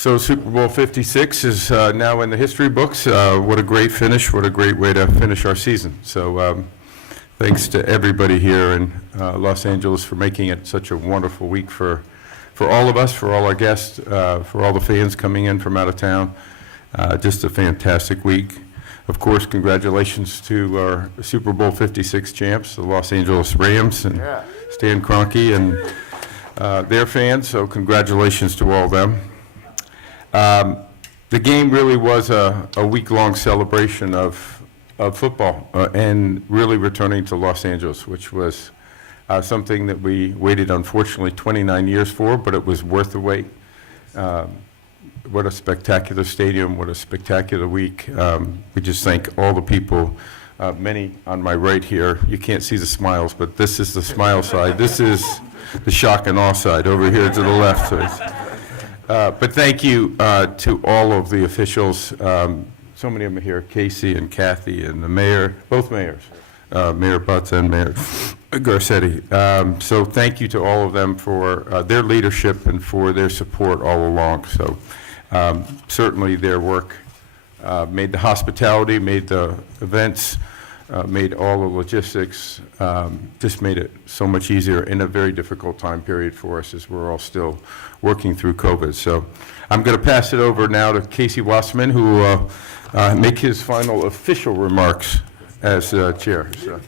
So Super Bowl 56 is now in the history books. What a great finish. What a great way to finish our season. So thanks to everybody here in Los Angeles for making it such a wonderful week for all of us, for all our guests, for all the fans coming in from out of town. Just a fantastic week. Of course, congratulations to our Super Bowl 56 champs, the Los Angeles Rams, and Stan Kroenke and their fans. So congratulations to all of them. The game really was a week-long celebration of football and really returning to Los Angeles, which was something that we waited, unfortunately, 29 years for, but it was worth the wait. What a spectacular stadium, what a spectacular week. We just thank all the people, many on my right here. You can't see the smiles, but this is the smile side. This is the shock and awe side over here to the left. So but thank you to all of the officials. So many of them are here, Casey and Kathy and the mayor, both mayors, Mayor Butts and Mayor Garcetti. So thank you to all of them for their leadership and for their support all along. So certainly their work made the hospitality, made the events, made all the logistics, just made it so much easier in a very difficult time period for us as we're all still working through COVID. So I'm going to pass it over now to Casey Wasserman, who will make his final official remarks as chair. So.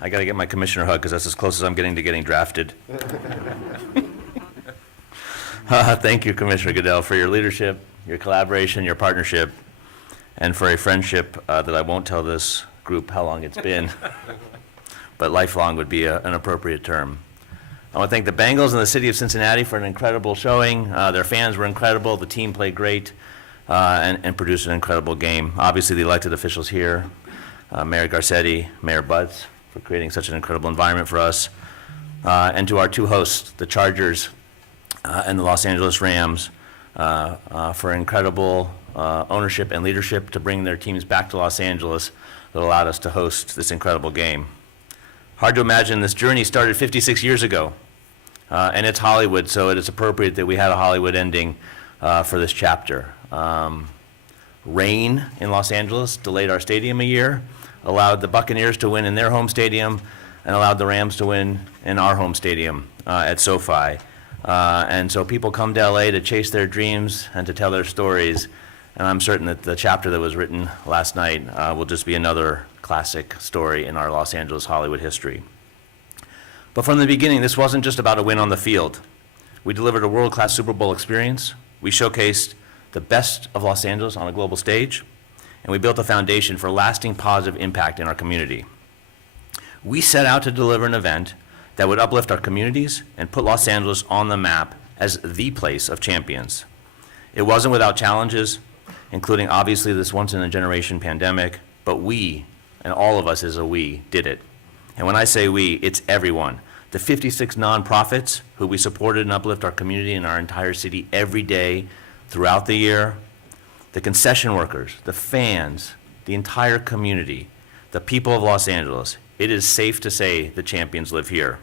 I got to get my commissioner hug because that's as close as I'm getting to getting drafted. Thank you, Commissioner Goodell, for your leadership, your collaboration, your partnership, and for a friendship that I won't tell this group how long it's been, but lifelong would be an appropriate term. I want to thank the Bengals and the city of Cincinnati for an incredible showing. Their fans were incredible, the team played great, and produced an incredible game. Obviously, the elected officials here, Mayor Garcetti, Mayor Butts, for creating such an incredible environment for us, and to our two hosts, the Chargers and the Los Angeles Rams, for incredible ownership and leadership to bring their teams back to Los Angeles that allowed us to host this incredible game. Hard to imagine this journey started 56 years ago, and it's Hollywood, so it is appropriate that we had a Hollywood ending for this chapter. Rain in Los Angeles delayed our stadium a year, allowed the Buccaneers to win in their home stadium, and allowed the Rams to win in our home stadium at SoFi. And so people come to LA to chase their dreams and to tell their stories, and I'm certain that the chapter that was written last night will just be another classic story in our Los Angeles Hollywood history. But from the beginning, this wasn't just about a win on the field. We delivered a world-class Super Bowl experience. We showcased the best of Los Angeles on a global stage, and we built a foundation for lasting positive impact in our community. We set out to deliver an event that would uplift our communities and put Los Angeles on the map as the place of champions. It wasn't without challenges, including obviously this once-in-a-generation pandemic, but we, and all of us as a we, did it. And when I say we, it's everyone. The 56 nonprofits who we supported and uplift our community and our entire city every day throughout the year, the concession workers, the fans, the entire community, the people of Los Angeles. It is safe to say the champions live here.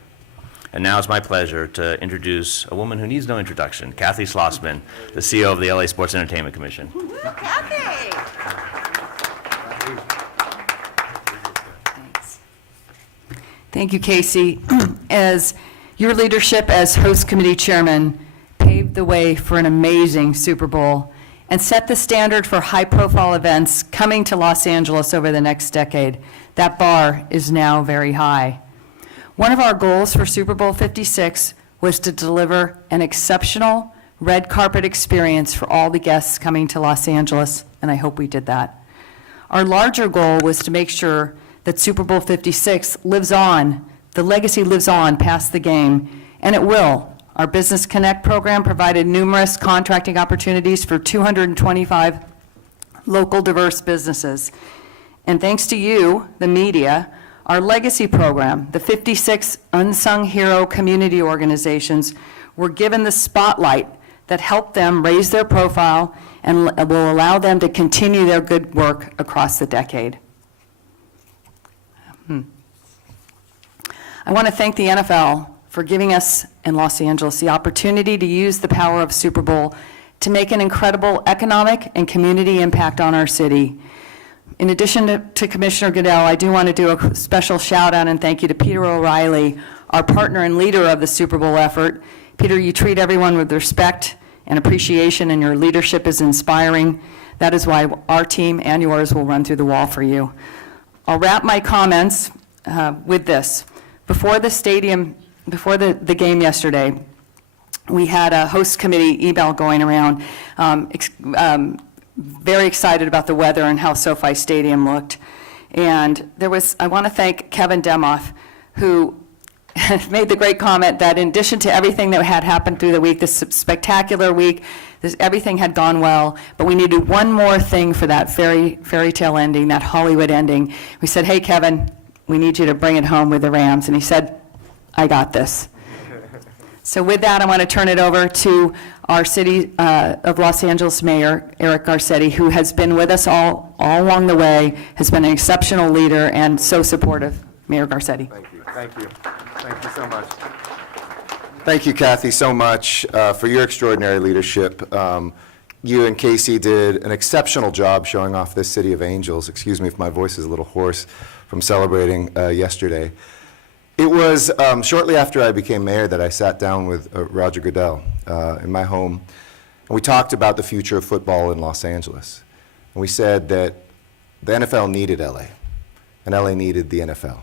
And now it's my pleasure to introduce a woman who needs no introduction, Kathy Schlossman, the CEO of the LA Sports Entertainment Commission. Woo, Kathy! Thanks. Thank you, Casey. As your leadership as host committee chairman paved the way for an amazing Super Bowl and set the standard for high-profile events coming to Los Angeles over the next decade. That bar is now very high. One of our goals for Super Bowl 56 was to deliver an exceptional red carpet experience for all the guests coming to Los Angeles, and I hope we did that. Our larger goal was to make sure that Super Bowl 56 lives on, the legacy lives on past the game, and it will. Our Business Connect program provided numerous contracting opportunities for 225 local diverse businesses. And thanks to you, the media, our legacy program, the 56 unsung hero community organizations, were given the spotlight that helped them raise their profile and will allow them to continue their good work across the decade. I want to thank the NFL for giving us in Los Angeles the opportunity to use the power of Super Bowl to make an incredible economic and community impact on our city. In addition to Commissioner Goodell, I do want to do a special shout out and thank you to Peter O'Reilly, our partner and leader of the Super Bowl effort. Peter, you treat everyone with respect and appreciation, and your leadership is inspiring. That is why our team and yours will run through the wall for you. I'll wrap my comments with this. Before the game yesterday, we had a host committee email going around, very excited about the weather and how SoFi Stadium looked. And I want to thank Kevin Demoff, who made the great comment that in addition to everything that had happened through the week, this spectacular week, everything had gone well, but we needed one more thing for that fairy tale ending, that Hollywood ending. We said, hey, Kevin, we need you to bring it home with the Rams. And he said, I got this. So with that, I want to turn it over to our City of Los Angeles Mayor, Eric Garcetti, who has been with us all along the way, has been an exceptional leader and so supportive. Mayor Garcetti. Thank you. Thank you. Thank you so much. Thank you, Kathy, so much for your extraordinary leadership. You and Casey did an exceptional job showing off this City of Angels. Excuse me if my voice is a little hoarse from celebrating yesterday. It was shortly after I became mayor that I sat down with Roger Goodell in my home, and we talked about the future of football in Los Angeles. And we said that the NFL needed LA, and LA needed the NFL.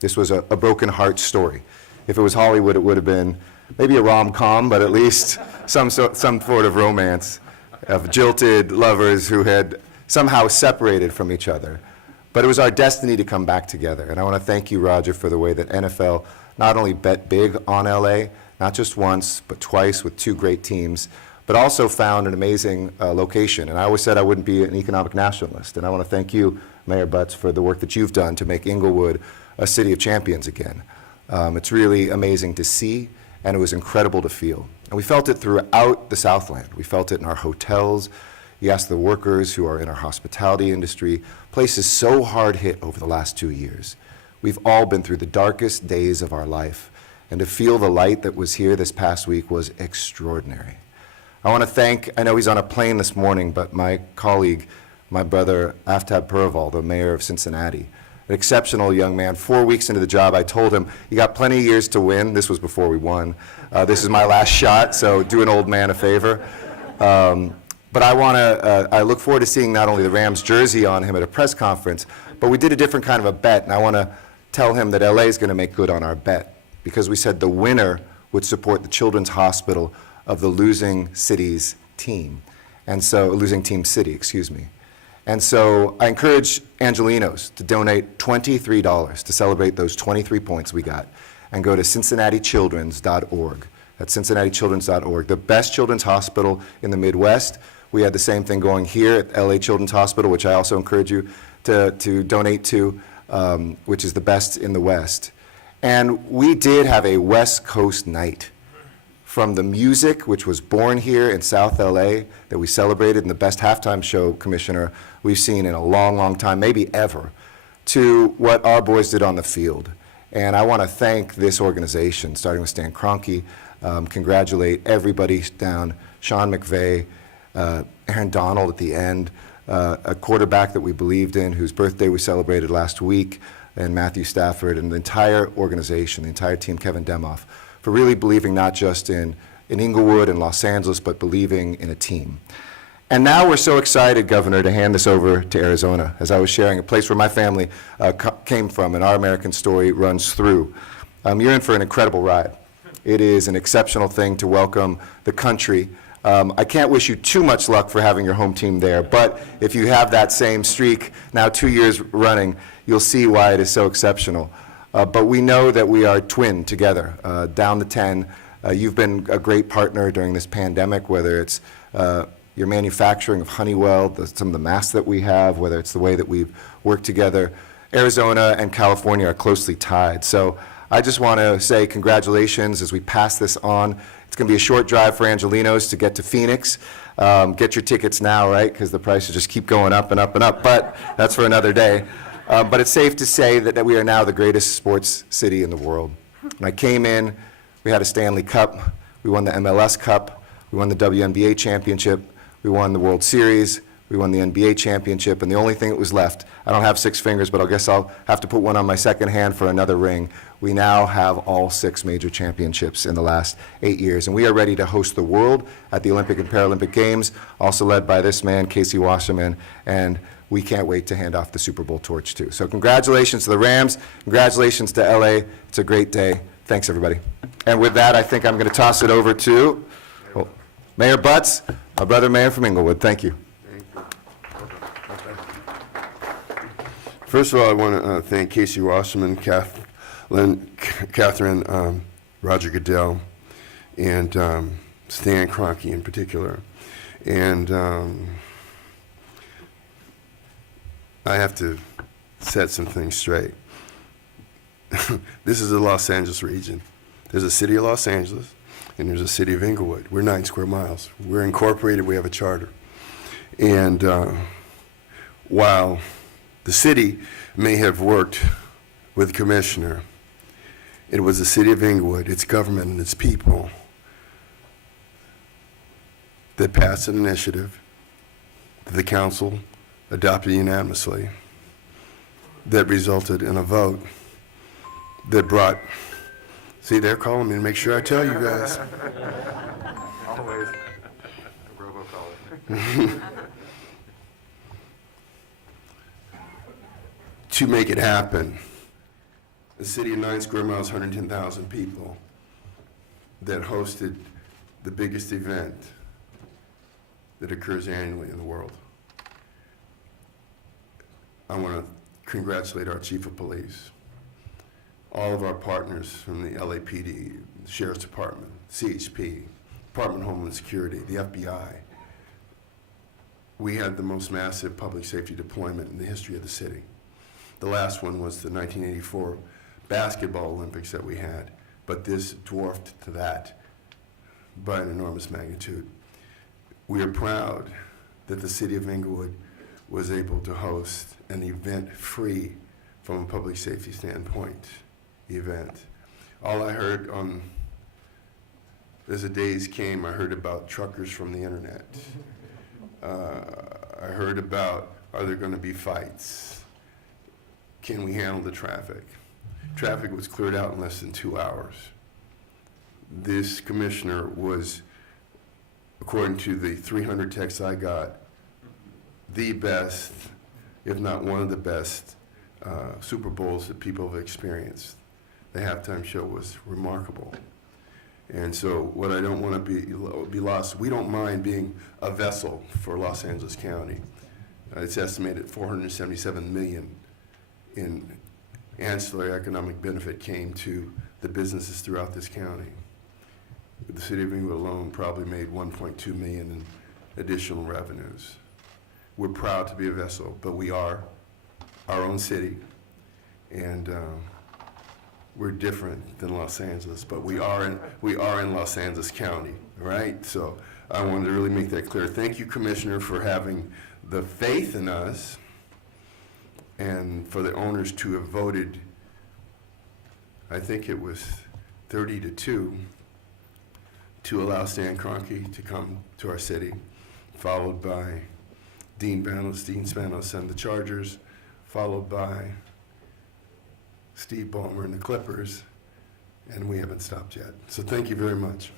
This was a broken heart story. If it was Hollywood, it would have been maybe a rom-com, but at least some sort of romance of jilted lovers who had somehow separated from each other. But it was our destiny to come back together. And I want to thank you, Roger, for the way that NFL not only bet big on LA, not just once, but twice with two great teams, but also found an amazing location. And I always said I wouldn't be an economic nationalist. And I want to thank you, Mayor Butts, for the work that you've done to make Inglewood a city of champions again. It's really amazing to see, and it was incredible to feel. And we felt it throughout the Southland. We felt it in our hotels. You ask the workers who are in our hospitality industry, places so hard hit over the last 2 years. We've all been through the darkest days of our life, and to feel the light that was here this past week was extraordinary. I want to thank, I know he's on a plane this morning, but my colleague, my brother Aftab Purval, the mayor of Cincinnati, an exceptional young man. 4 weeks into the job, I told him, you got plenty of years to win. This was before we won. This is my last shot, so do an old man a favor. But I look forward to seeing not only the Rams jersey on him at a press conference, but we did a different kind of a bet, and I want to tell him that LA is going to make good on our bet, because we said the winner would support the Children's Hospital of the losing city's team, and so, losing team city, excuse me. And so I encourage Angelinos to donate $23 to celebrate those 23 points we got, and go to CincinnatiChildren's.org. That's CincinnatiChildren's.org, the best children's hospital in the Midwest. We had the same thing going here at LA Children's Hospital, which I also encourage you to donate to, which is the best in the West. And we did have a West Coast night. From the music, which was born here in South LA, that we celebrated, and the best halftime show, Commissioner, we've seen in a long, long time, maybe ever, to what our boys did on the field. And I want to thank this organization, starting with Stan Kroenke, congratulate everybody down, Sean McVay, Aaron Donald at the end, a quarterback that we believed in, whose birthday we celebrated last week, and Matthew Stafford, and the entire organization, the entire team, Kevin Demoff, for really believing not just in Inglewood and Los Angeles, but believing in a team. And now we're so excited, Governor, to hand this over to Arizona. As I was sharing, a place where my family came from and our American story runs through. You're in for an incredible ride. It is an exceptional thing to welcome the country. I can't wish you too much luck for having your home team there, but if you have that same streak, now 2 years running, you'll see why it is so exceptional. But we know that we are twinned together, down the 10. You've been a great partner during this pandemic, whether it's your manufacturing of Honeywell, some of the masks that we have, whether it's the way that we've worked together. Arizona and California are closely tied. So I just want to say congratulations as we pass this on. It's going to be a short drive for Angelinos to get to Phoenix. Get your tickets now, right? Because the prices just keep going up and up and up, but that's for another day. But it's safe to say that we are now the greatest sports city in the world. When I came in, We had a Stanley Cup. We won the MLS Cup. We won the WNBA championship. We won the World Series. We won the NBA championship. And the only thing that was left, I don't have 6 fingers, but I guess I'll have to put one on my second hand for another ring. We now have all 6 major championships in the last 8 years. And we are ready to host the world at the Olympic and Paralympic Games, also led by this man, Casey Wasserman. And we can't wait to hand off the Super Bowl torch, too. So congratulations to the Rams. Congratulations to LA. It's a great day. Thanks, everybody. And with that, I think I'm going to toss it over to Mayor Butts, our brother mayor from Inglewood. Thank you. First of all, I want to thank Casey Wasserman, Catherine, Roger Goodell, and Stan Kroenke in particular. And I have to set some things straight. This is the Los Angeles region. There's a city of Los Angeles, and there's a city of Inglewood. We're 9 square miles. We're incorporated. We have a charter. And while the city may have worked with the commissioner, it was the city of Inglewood, its government, and its people that passed an initiative that the council adopted unanimously that resulted in a vote that brought, see, they're calling me to make sure I tell you guys. Always. Robocaller. To make it happen. A city of 9 square miles, 110,000 people that hosted the biggest event that occurs annually in the world. I want to congratulate our chief of police, all of our partners from the LAPD, the Sheriff's Department, CHP, Department of Homeland Security, the FBI. We had the most massive public safety deployment in the history of the city. The last one was the 1984 basketball Olympics that we had, but this dwarfed to that by an enormous magnitude. We are proud that the city of Inglewood was able to host an event free from a public safety standpoint event. All I heard as the days came, I heard about truckers from the internet. I heard about, are there going to be fights? Can we handle the traffic? Traffic was cleared out in less than 2 hours. This commissioner was, according to the 300 texts I got, the best, if not one of the best, Super Bowls that people have experienced. The halftime show was remarkable. And so what I don't want to be lost, we don't mind being a vessel for Los Angeles County. It's estimated $477 million in ancillary economic benefit came to the businesses throughout this county. The city of Inglewood alone probably made $1.2 million in additional revenues. We're proud to be a vessel, but we are our own city, and we're different than Los Angeles, but we are in Los Angeles County, right? So I wanted to really make that clear. Thank you, Commissioner, for having the faith in us and for the owners to have voted, I think it was 30-2, to allow Stan Kroenke to come to our city, followed by Dean Spanos and the Chargers, followed by Steve Ballmer and the Clippers, and we haven't stopped yet. So thank you very much.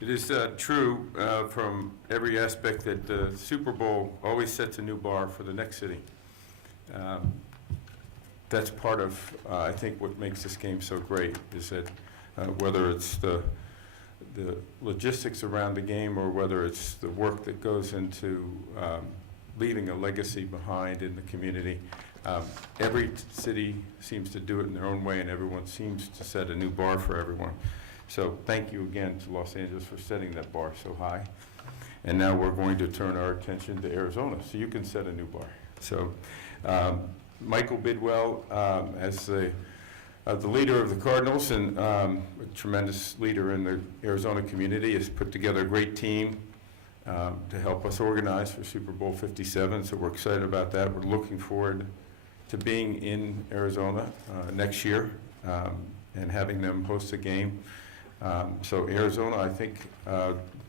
It is true from every aspect that the Super Bowl always sets a new bar for the next city. That's part of, I think, what makes this game so great, is that whether it's the logistics around the game or whether it's the work that goes into leaving a legacy behind in the community, every city seems to do it in their own way, and everyone seems to set a new bar for everyone. So thank you again to Los Angeles for setting that bar so high. And now we're going to turn our attention to Arizona, so you can set a new bar. So Michael Bidwell, as the leader of the Cardinals and a tremendous leader in the Arizona community, has put together a great team to help us organize for Super Bowl 57, so we're excited about that. We're looking forward to being in Arizona next year and having them host a game. So Arizona, I think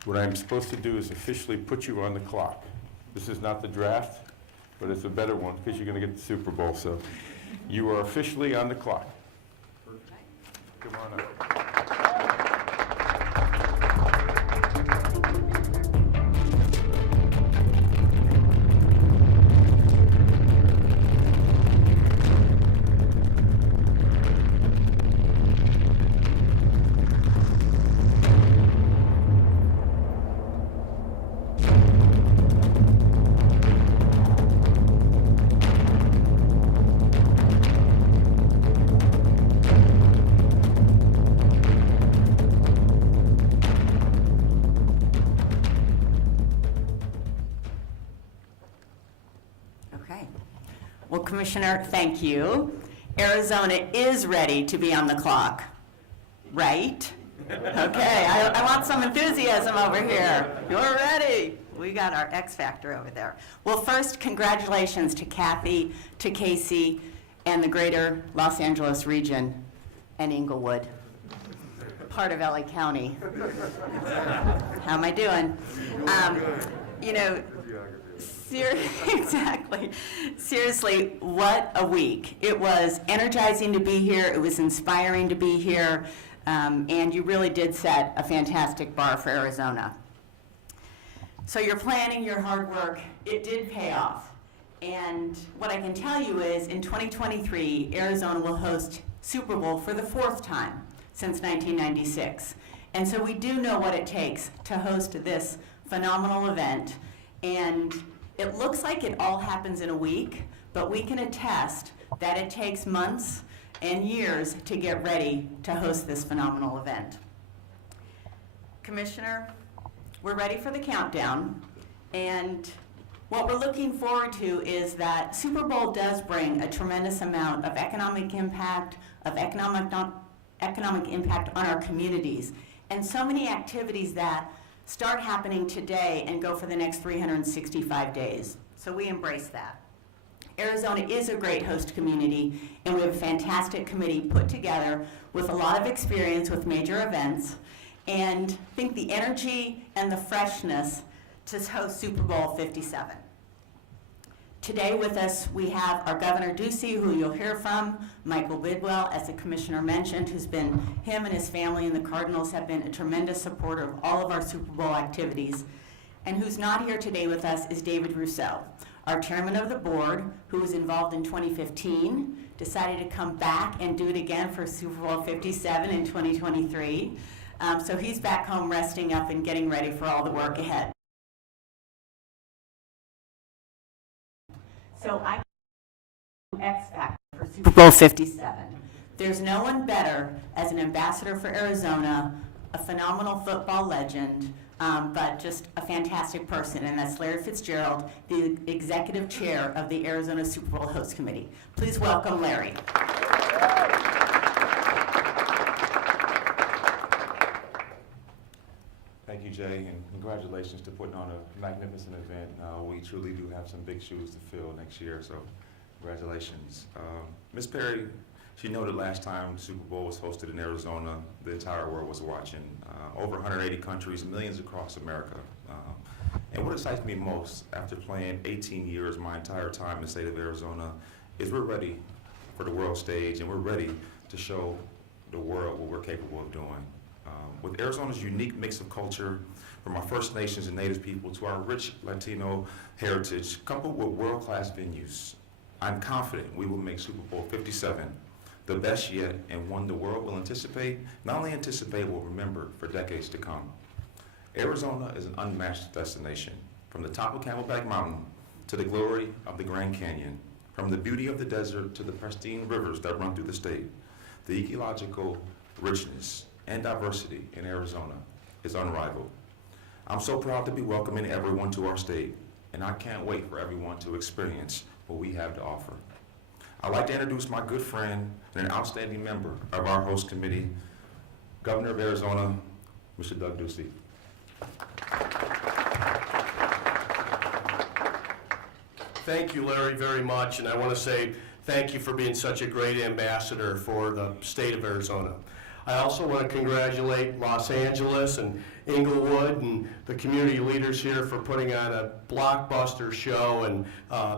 what I'm supposed to do is officially put you on the clock. This is not the draft, but it's a better one because you're going to get the Super Bowl. So you are officially on the clock. Come on up. Okay. Well, Commissioner, thank you. Arizona is ready to be on the clock, right? Okay, I want some enthusiasm over here. You're ready. We got our X factor over there. Well, first, congratulations to Kathy, to Casey, and the greater Los Angeles region, and Inglewood, part of LA County. How am I doing? You know, exactly. Seriously, what a week. It was energizing to be here. It was inspiring to be here. And you really did set a fantastic bar for Arizona. So your planning, your hard work, it did pay off. And what I can tell you is in 2023, Arizona will host Super Bowl for the 4th time since 1996. And so we do know what it takes to host this phenomenal event. And it looks like it all happens in a week, but we can attest that it takes months and years to get ready to host this phenomenal event. Commissioner, we're ready for the countdown, and what we're looking forward to is that Super Bowl does bring a tremendous amount of economic impact, economic impact on our communities, and so many activities that start happening today and go for the next 365 days. So we embrace that. Arizona is a great host community, and we have a fantastic committee put together with a lot of experience with major events, and I think the energy and the freshness to host Super Bowl 57. Today with us, we have our Governor Ducey, who you'll hear from, Michael Bidwell, as the Commissioner mentioned, him and his family and the Cardinals have been a tremendous supporter of all of our Super Bowl activities. And who's not here today with us is David Rousseau, our Chairman of the Board, who was involved in 2015, decided to come back and do it again for Super Bowl 57 in 2023. So he's back home resting up and getting ready for all the work ahead. So I X Factor for Super Bowl 57. There's no one better as an ambassador for Arizona, a phenomenal football legend, but just a fantastic person, and that's Larry Fitzgerald, the executive chair of the Arizona Super Bowl Host Committee. Please welcome Larry. Thank you, Jay, and congratulations to putting on a magnificent event. We truly do have some big shoes to fill next year, so congratulations. Ms. Perry, she noted last time the Super Bowl was hosted in Arizona, the entire world was watching. Over 180 countries, millions across America. And what excites me most after playing 18 years, my entire time in the state of Arizona, is we're ready for the world stage, and we're ready to show the world what we're capable of doing. With Arizona's unique mix of culture, from our First Nations and Native people to our rich Latino heritage, coupled with world-class venues, I'm confident we will make Super Bowl 57 the best yet, and one the world will anticipate, not only anticipate, will remember for decades to come. Arizona is an unmatched destination. From the top of Camelback Mountain to the glory of the Grand Canyon, from the beauty of the desert to the pristine rivers that run through the state, the ecological richness and diversity in Arizona is unrivaled. I'm so proud to be welcoming everyone to our state, and I can't wait for everyone to experience what we have to offer. I'd like to introduce my good friend and an outstanding member of our host committee, Governor of Arizona, Mr. Doug Ducey. Thank you, Larry, very much, and I want to say thank you for being such a great ambassador for the state of Arizona. I also want to congratulate Los Angeles and Inglewood and the community leaders here for putting on a blockbuster show, and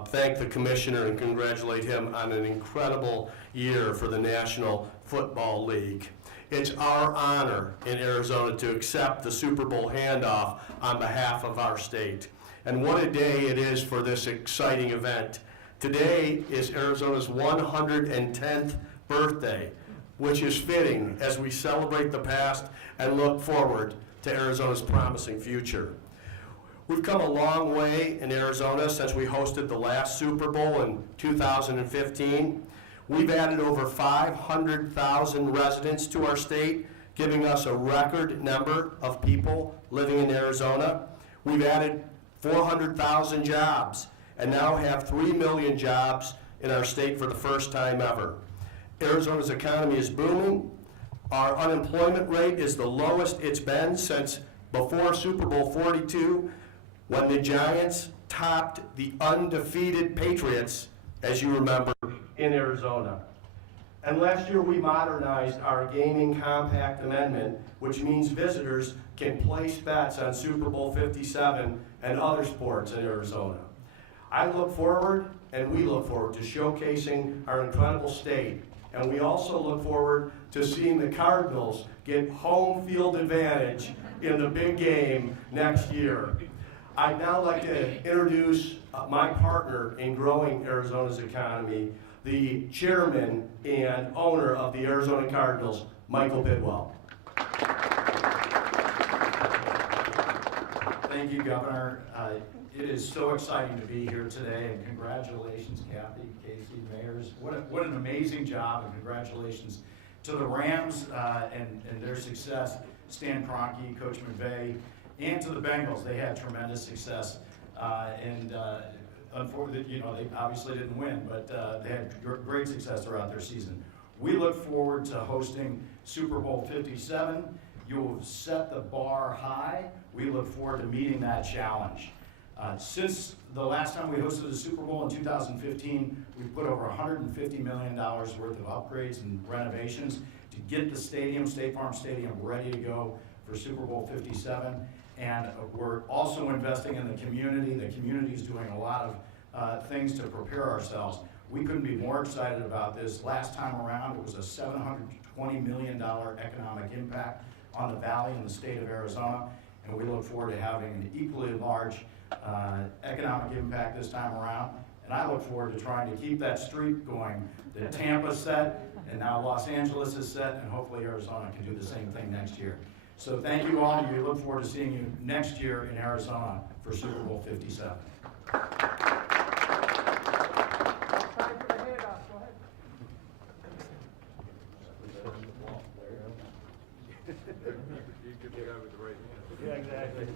thank the commissioner and congratulate him on an incredible year for the National Football League. It's our honor in Arizona to accept the Super Bowl handoff on behalf of our state. And what a day it is for this exciting event. Today is Arizona's 110th birthday, which is fitting as we celebrate the past and look forward to Arizona's promising future. We've come a long way in Arizona since we hosted the last Super Bowl in 2015. We've added over 500,000 residents to our state, giving us a record number of people living in Arizona. We've added 400,000 jobs and now have 3 million jobs in our state for the first time ever. Arizona's economy is booming. Our unemployment rate is the lowest it's been since before Super Bowl 42, when the Giants topped the undefeated Patriots, as you remember, in Arizona. And last year we modernized our gaming compact amendment, which means visitors can place bets on Super Bowl 57 and other sports in Arizona. I look forward, and we look forward, to showcasing our incredible state. And we also look forward to seeing the Cardinals get home field advantage in the big game next year. I'd now like to introduce my partner in growing Arizona's economy, the chairman and owner of the Arizona Cardinals, Michael Bidwell. Thank you, Governor. It is so exciting to be here today, and congratulations, Kathy, Casey, mayors. What an amazing job, and congratulations to the Rams and their success, Stan Kroenke, Coach McVay, and to the Bengals. They had tremendous success, and unfortunately, they obviously didn't win, but they had great success throughout their season. We look forward to hosting Super Bowl 57. You'll set the bar high. We look forward to meeting that challenge. Since the last time we hosted a Super Bowl in 2015, we've put over $150 million worth of upgrades and renovations to get the stadium, State Farm Stadium, ready to go for Super Bowl 57. And we're also investing in the community. The community is doing a lot of things to prepare ourselves. We couldn't be more excited about this. Last time around, it was a $720 million economic impact on the valley and the state of Arizona, and we look forward to having an equally large economic impact this time around. And I look forward to trying to keep that streak going that Tampa set, and now Los Angeles is set, and hopefully Arizona can do the same thing next year. So thank you all, and we look forward to seeing you next year in Arizona for Super Bowl 57. Yeah, exactly.